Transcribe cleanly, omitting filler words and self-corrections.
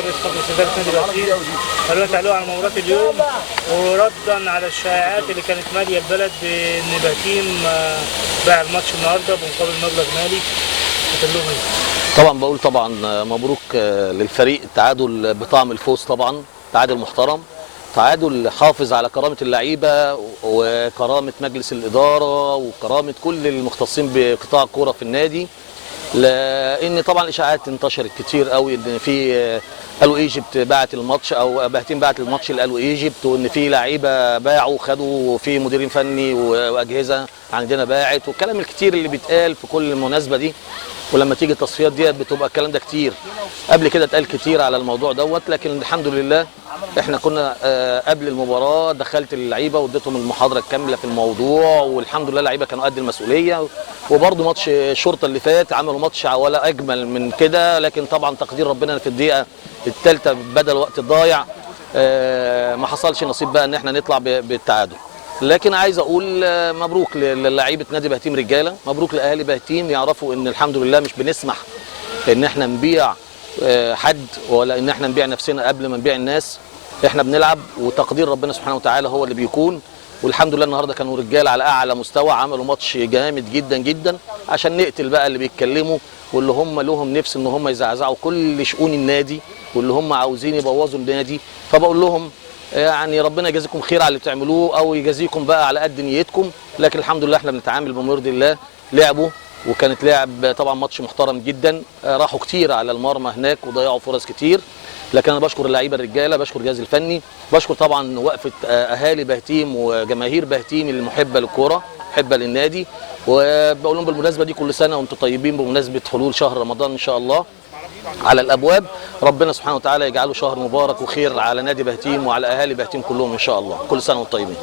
رئيس مجلس اداره نادي بهتيم قالوا لنا تعالوا على مباراه اليوم، وردا على الشائعات اللي كانت ماليه البلد بان بهتيم باع الماتش النهارده بمقابل مبلغ مالي. قلت لهم ايه؟ طبعا بقول طبعا مبروك للفريق، التعادل بطعم الفوز، طبعا تعادل محترم، تعادل حافظ على كرامه اللعيبه وكرامه مجلس الاداره وكرامه كل المختصين بقطاع الكوره في النادي. لان طبعا الاشاعات انتشرت كتير قوي ان في قالوا ايجيبت باعت الماتش او بهتيم باعت الماتش اللي قالوا ايجيبت، وان في لعيبه باعوا خدوا، وفي مديرين فني واجهزه عندنا باعت، والكلام الكتير اللي بيتقال في كل المناسبه دي. ولما تيجي التصفيات ديت بتبقى الكلام ده كتير قبل كده اتقال كتير على الموضوع دوت. لكن الحمد لله احنا كنا قبل المباراه دخلت اللعيبه واديتهم المحاضره الكامله في الموضوع، والحمد لله اللعيبه كانوا قد المسؤوليه. وبرده ماتش الشرطه اللي فات عملوا ماتش ولا اجمل من كده، لكن طبعا تقدير ربنا في الدقيقه الثالثه بدل وقت ضايع ما حصلش نصيب بقى ان احنا نطلع بالتعادل. لكن عايز اقول مبروك للاعيبه نادي بهتيم رجاله، مبروك لاهالي بهتيم، يعرفوا ان الحمد لله مش بنسمح ان احنا نبيع حد ولا ان احنا نبيع نفسنا قبل ما نبيع الناس. احنا بنلعب وتقدير ربنا سبحانه وتعالى هو اللي بيكون. والحمد لله النهارده كانوا رجاله على اعلى مستوى، عملوا ماتش جامد جدا جدا عشان نقتل بقى اللي بيتكلموا واللي هم لهم نفس ان هم يزعزعوا كل شؤون النادي واللي هم عاوزين يبوظوا النادي. فبقول لهم يعني ربنا يجازيكم خير على اللي بتعملوه او يجازيكم بقى على قد نيتكم. لكن الحمد لله احنا بنتعامل بما يرضي الله. لعبوا وكانت لعب طبعا ماتش محترم جدا، راحوا كتير على المرمى هناك وضيعوا فرص كتير. لكن انا بشكر اللعيبه الرجاله، بشكر الجهاز الفني، بشكر طبعا وقفه اهالي بهتيم وجماهير بهتيم المحبه للكوره محبه للنادي. وبقول لهم بالمناسبه دي كل سنه وانتم طيبين بمناسبه حلول شهر رمضان ان شاء الله على الابواب. ربنا سبحانه وتعالى يجعله شهر مبارك وخير على نادي بهتيم وعلى اهالي بهتيم كلهم ان شاء الله. كل سنه وانتم طيبين.